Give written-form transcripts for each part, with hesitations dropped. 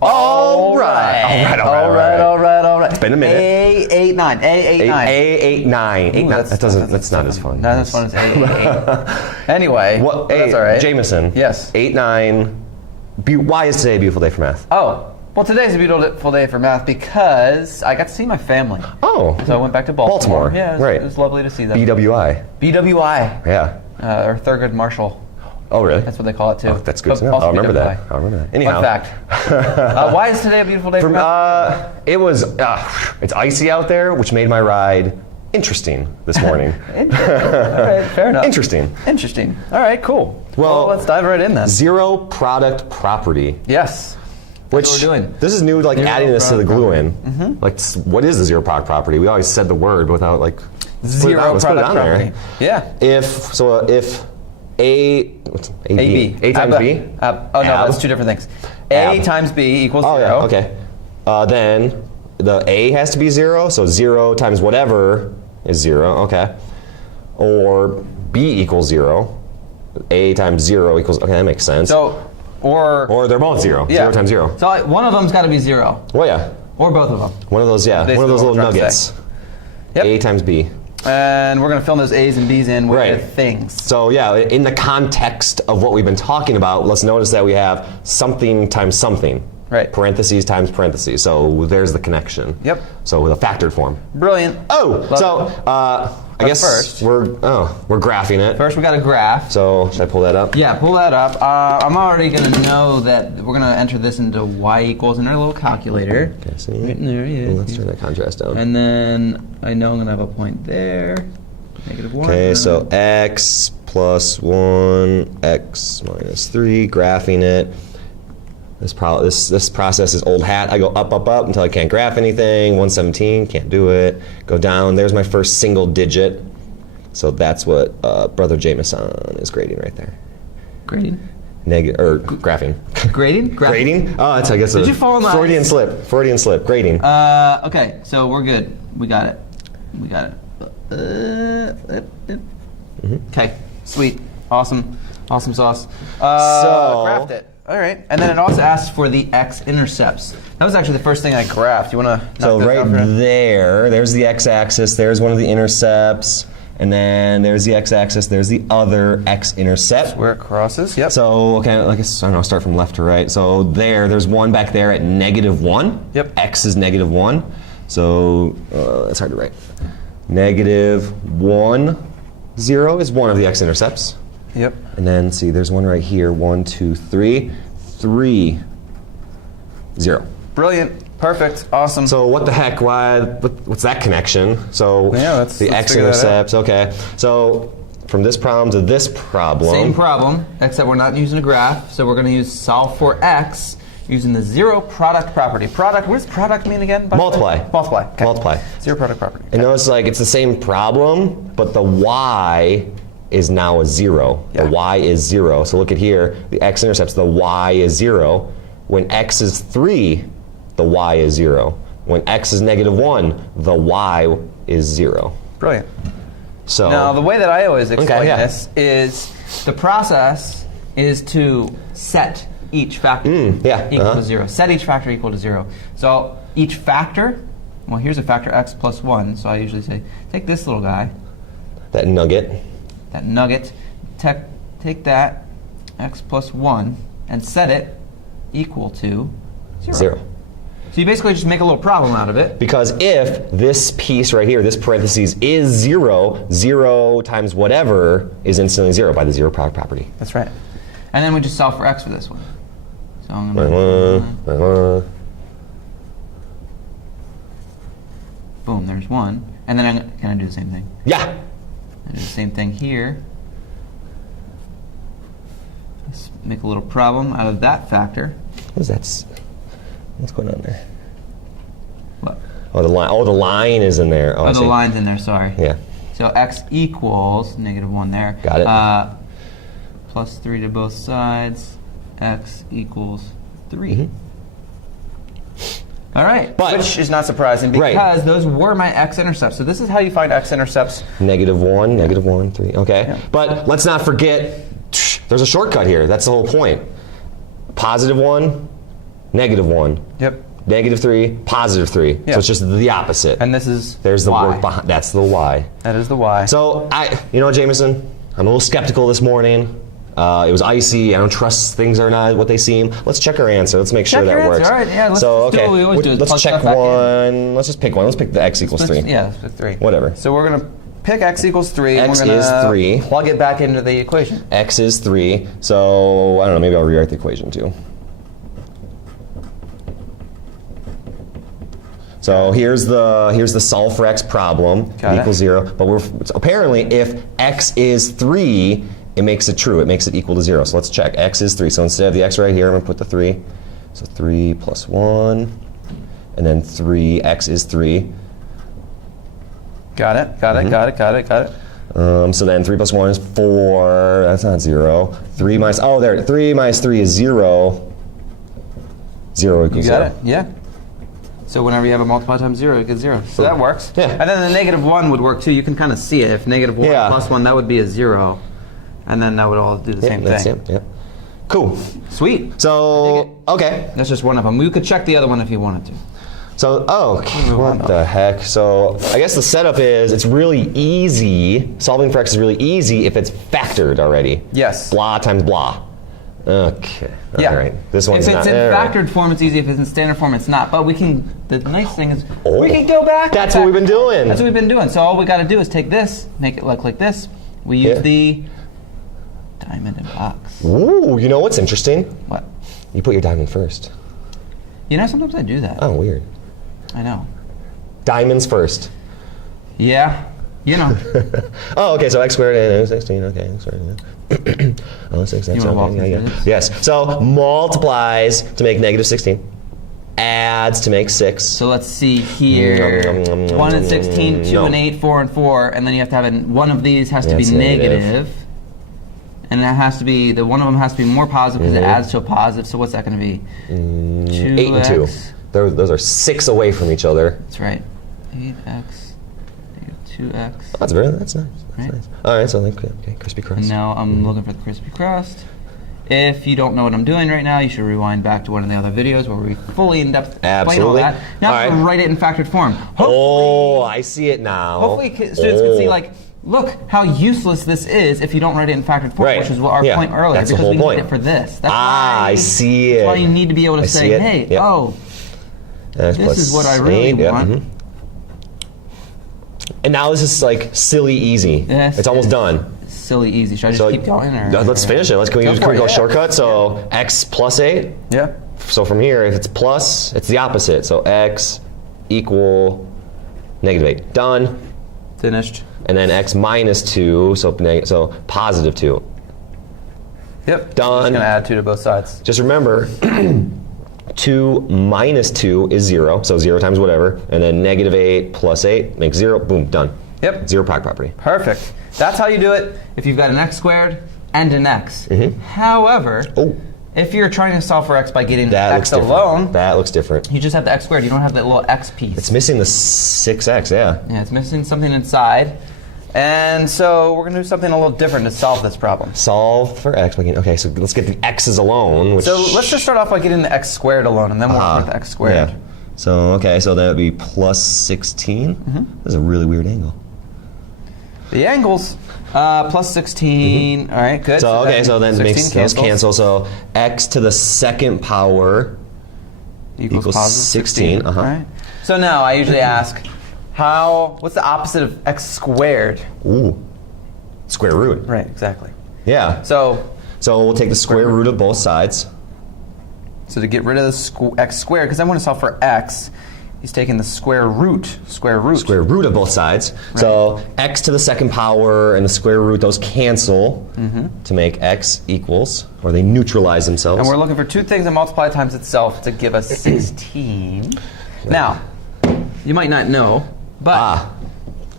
All right. It's been a minute. A89. A89. That's not as fun. Not as fun as A88. Anyway, that's all right. Jameson. Yes. 8-9. Why is today a beautiful day for math? Oh, well, today's a beautiful day for math because I got to see my family. Oh. So I went back to Baltimore. Yeah, right. It was lovely to see them. BWI. BWI. Yeah. Or Thurgood Marshall. Oh, really? That's what they call it, too. Oh, that's good to know. I'll remember that. Anyhow. Fun fact. Why is today a beautiful day for math? It's icy out there, which made my ride interesting this morning. All right, fair enough. Interesting. All right, cool. Well, let's dive right in then. Zero product property. Yes. Which That's what we're doing. This is new, like adding this to the glue-in. Like, what is the zero product property? We always said the word without like zero product property. There. Yeah. If A times B. No, that's two different things. A times B equals 0. Yeah, okay. Then the A has to be 0, so 0 times whatever is 0. Okay. Or B equals 0. A times 0 equals. Okay, that makes sense. So. Or they're both 0. Yeah. 0 times 0. So one of them's got to be 0. Well, yeah. Or both of them. One of those, yeah. One of those little nuggets. Yep. A times B. And we're going to fill those A's and B's in with things. So yeah, in the context of what we've been talking about, let's notice that we have something times something. Right. Parentheses times parentheses. So there's the connection. Yep. So with a factored form. Brilliant. I guess first, we're graphing it. First we got a graph. So should I pull that up? Yeah, pull that up. I'm already going to know that we're going to enter this into y equals in our little calculator. Okay, see? Right in there, yeah. Let's turn that contrast down. And then I know I'm going to have a point there. -1. Okay, so x plus 1, x minus 3, graphing it. This process is old hat. I go up until I can't graph anything. 117, can't do it. Go down. There's my first single digit. So that's what Brother Jameson is grading right there. Grading? Graphing. Grading? Grading? Oh, that's, I guess, Did you fall in Freudian slip. Freudian slip. Grading. Okay, so we're good. We got it. Okay, sweet. Awesome sauce. Graphed it. All right, and then it also asks for the x-intercepts. That was actually the first thing I graphed. You want to knock So those right out for there's the x-axis, there's one of the intercepts, and then there's the x-axis, there's the other x-intercept. where it crosses, yep. So, okay, I guess, I don't know, start from left to right. So there's one back there at -1. Yep. X is -1. So, that's hard to write. -1, 0 is one of the x-intercepts. Yep. And then, see, there's one right here. 1, 2, 3. 3, 0. Brilliant. Perfect. Awesome. So what the heck? What's that connection? So let's x-intercepts. Okay. So from this problem to this problem. Same problem, except we're not using a graph. So we're going to use solve for x using the zero product property. Product. What does product mean again? Multiply. Multiply. Okay. Multiply. Zero product property. And notice, like, it's the same problem, but the y is now a 0. Yeah. The y is 0. So look at here. The x-intercepts. The y is 0. When x is 3, the y is 0. When x is -1, the y is 0. Brilliant. So now the way that I always explain this is the process is to set each factor equal to 0. Set each factor equal to 0. So each factor, well, here's a factor x plus 1. So I usually say take this little guy, that nugget, take that x plus 1 and set it equal to 0. So you basically just make a little problem out of it. Because if this piece right here, this parentheses, is 0, 0 times whatever is instantly 0 by the zero product property. That's right. And then we just solve for x for this one. So I'm going to boom, there's 1. And then can I do the same thing? Yeah. I do the same thing here. Let's make a little problem out of that factor. What is that? What's going on there? What? Oh, the line. Oh, the line is in there. Oh, the line's in there. Sorry. Yeah. So x equals -1 there. Got it. Plus 3 to both sides. X equals 3. All right. Which is not surprising because those were my x-intercepts. So this is how you find x-intercepts. -1, -1, 3. Okay. Yeah. But let's not forget, there's a shortcut here. That's the whole point. +1. -1. Yep. -3, +3. Yeah. So it's just the opposite. And this is There's the y. work behind. That's the y. That is the y. So Jameson, I'm a little skeptical this morning. It was icy. I don't trust things are not what they seem. Let's check our answer. Let's make sure Check that your answer. works. All right, yeah, let's so just do what we always do, is let's plug check stuff back in. one. Let's just pick one. Let's pick the x equals 3. Yeah, let's pick 3. Whatever. So we're going to pick x equals 3. And X we're gonna is 3. Plug it back into the equation. X is 3. So I don't know. Maybe I'll rewrite the equation too. So here's the solve for x problem. Got it. Equals 0. But apparently if x is 3, it makes it true. It makes it equal to 0. So let's check. X is 3. So instead of the x right here, I'm going to put the 3. So 3 plus 1. And then 3. X is 3. Got it. Got it. Got it. Got it. Got it. So then 3 plus 1 is 4. That's not 0. 3 minus, 3 minus 3 is 0. 0 equals 0. You got it? Yeah. So whenever you have a multiply times 0, you get 0. So that works. Yeah. And then the -1 would work too. You can kind of see it. If -1 Yeah. plus 1, that would be a 0. And then that would all do the same That's thing. it. Yeah. Cool. Sweet. So, okay. That's just one of them. You could check the other one if you wanted to. So, what the heck? So, I guess the setup is it's really easy. Solving for x is really easy if it's factored already. Yes. Blah times blah. Okay. Yeah. All right. This one's if it's not. in all right. factored form, it's easy. If it's in standard form, it's not. But we can. The nice thing is we can go back. That's what we've been doing. That's what we've been doing. So all we got to do is take this, make it look like this. We use the diamond and box. Ooh, you know what's interesting? What? You put your diamond first. You know, sometimes I do that. Oh, weird. I know. Diamonds first. Yeah. You know. Oh, okay. So x squared and 16. Okay, x squared. Yeah. Oh, 6. That's You wanna walk okay. me Yeah, through yeah. this? Yes. So multiplies to make -16. Adds to make 6. So let's see here. 1 and 16, 2 No. and 8, 4 and 4, and then you have to have one of these has to be That's negative. negative. And that has to be, one of them has to be more positive because it adds to a positive. So what's that going to be? 2x. 8 and 2. Those are 6 away from each other. That's right. 8x, negative 2x. Oh, that's nice. That's Right. nice. All right, so okay, crispy crust. And now I'm looking for the crispy crust. If you don't know what I'm doing right now, you should rewind back to one of the other videos where we fully in-depth explain all Absolutely. that. Now All I'm right. going to write it in factored form. Oh, I see it now. Hopefully students can see, like, look how useless this is if you don't write it in factored form, Right. which is what our Yeah. point earlier, That's the because whole we point. need it for this. That's I see it. That's why you need to be able to I say, see it. hey, Yep. oh, X this plus is what I really 8, want. mhm. And now this is like silly easy. Yes, It's almost it is. done. Silly easy. Should I just So keep going? Or? let's finish it. Can we Go for it, go yeah. shortcut? So x plus 8. Yeah. So from here, if it's plus, it's the opposite. So x equal -8. Done. Finished. And then x minus 2, so positive 2. Yep. Done. I'm just going to add 2 to both sides. Just remember, 2 minus 2 is 0, so 0 times whatever. And then -8 plus 8 makes 0. Boom, done. Yep. 0 product property. Perfect. That's how you do it if you've got an x squared and an x. However, Oh. if you're trying to solve for x by getting That x looks different. alone, That looks different. you just have the x squared. You don't have that little x piece. It's missing the 6x, yeah. Yeah, it's missing something inside. And so we're going to do something a little different to solve this problem. Solve for x. Okay, so let's get the x's alone. Which So let's just start off by getting the x squared alone, and then we'll work with the x squared. Yeah. So, okay, so that would be plus 16. That's a really weird angle. The angles, plus 16. All right, good. So, okay, so then 16 makes those cancel. So x to the second power equals positive 16. All right. So now I usually ask, what's the opposite of x squared? Ooh, square root. Right, exactly. Yeah. So we'll take the square root of both sides. to get rid of the x squared, because I want to solve for x, he's taking the square root. Square root of both sides. Right. So x to the second power and the square root, those cancel to make x equals, or they neutralize themselves. And we're looking for two things that multiply times itself to give us 16. Now, you might not know, but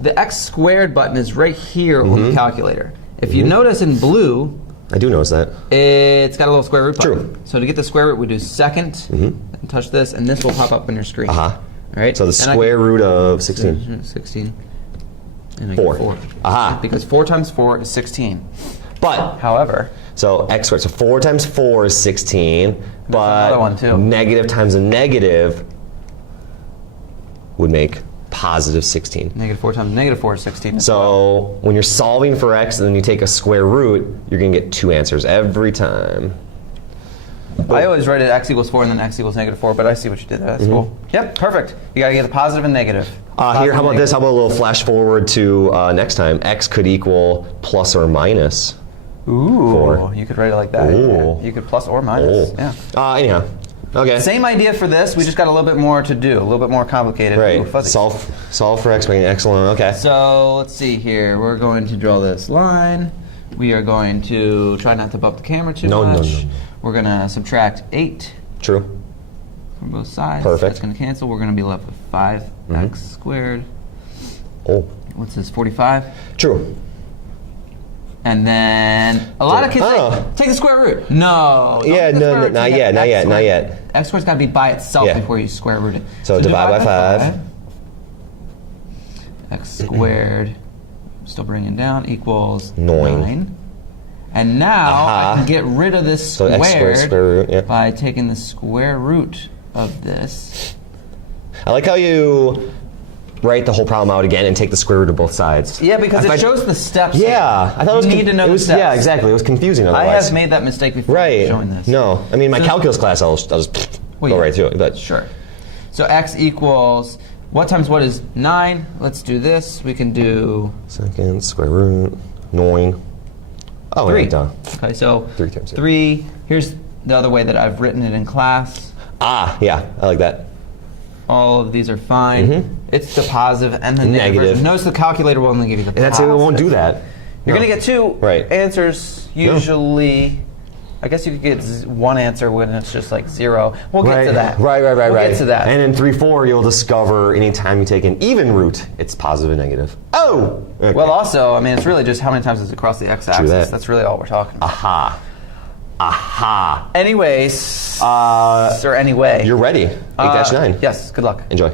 the x squared button is right here on the calculator. If you notice in blue, I do notice that. it's got a little square root button. True. So to get the square root, we do second, and touch this, and this will pop up on your screen. All right. So the square root of 16. 16. And I 4. get 4. Aha. Because 4 times 4 is 16. But, However, so x squared. So 4 times 4 is 16. another one, too. negative times a negative would make positive 16. Negative 4 times negative 4 is 16. So when you're solving for x and then you take a square root, you're going to get 2 answers every time. I always write it x equals 4 and then x equals negative 4, but I see what you did there. That's cool. Yep, perfect. You got to get the positive and negative. Here, how about this? How about a little flash forward to next time? X could equal plus or minus. Ooh, 4. You could write it like that. Ooh. You could plus or minus. Ooh. Yeah. Anyhow, okay. Same idea for this. We just got a little bit more to do. A little bit more complicated. Right. Ooh, fuzzy. Solve for x by an excellent. Okay. So let's see here. We're going to draw this line. We are going to try not to bump the camera too much. No. We're going to subtract 8 True. from both sides. Perfect. That's going to cancel. We're going to be left with 5x squared. Oh. What's this, 45? True. And then a lot of kids say, take the square root. No. don't Yeah, take the square root. not Take yet, x not yet, not squared. yet. X squared's got to be by itself Yeah. before you square root it. So divide by 5. X squared, still bringing down, equals 9. 9. And now I can get rid of this So x squared square root, yeah. by taking the square root of this. I like how you write the whole problem out again and take the square root of both sides. Yeah, because it shows the steps. Yeah, I thought you need to know the steps. Yeah, exactly. It was confusing I otherwise. have made that mistake before Right. showing this. No, I mean my calculus class, I'll just go right through it. But Sure. So x equals, what times what is 9? Let's do this. We can do second square root 9. Oh, 3. yeah, duh. Okay, so 3 times 3. 3. Here's the other way that I've written it in class. Yeah, I like that. All of these are fine. It's the positive and the negative. Negative. Notice the calculator will only give you the And that's it. It won't do that. You're No. going to get 2 Right. answers usually. I guess you could get 1 answer when it's just like 0. We'll get to that. Right. We'll get to that. And in 3-4, you'll discover anytime you take an even root, it's positive and negative. Oh! Okay. Well, also, I mean, it's really just how many times is it across the x-axis. that. That's really all we're talking about. Aha. Anyways, or anyway. You're ready. 8-9. Yes, good luck. Enjoy.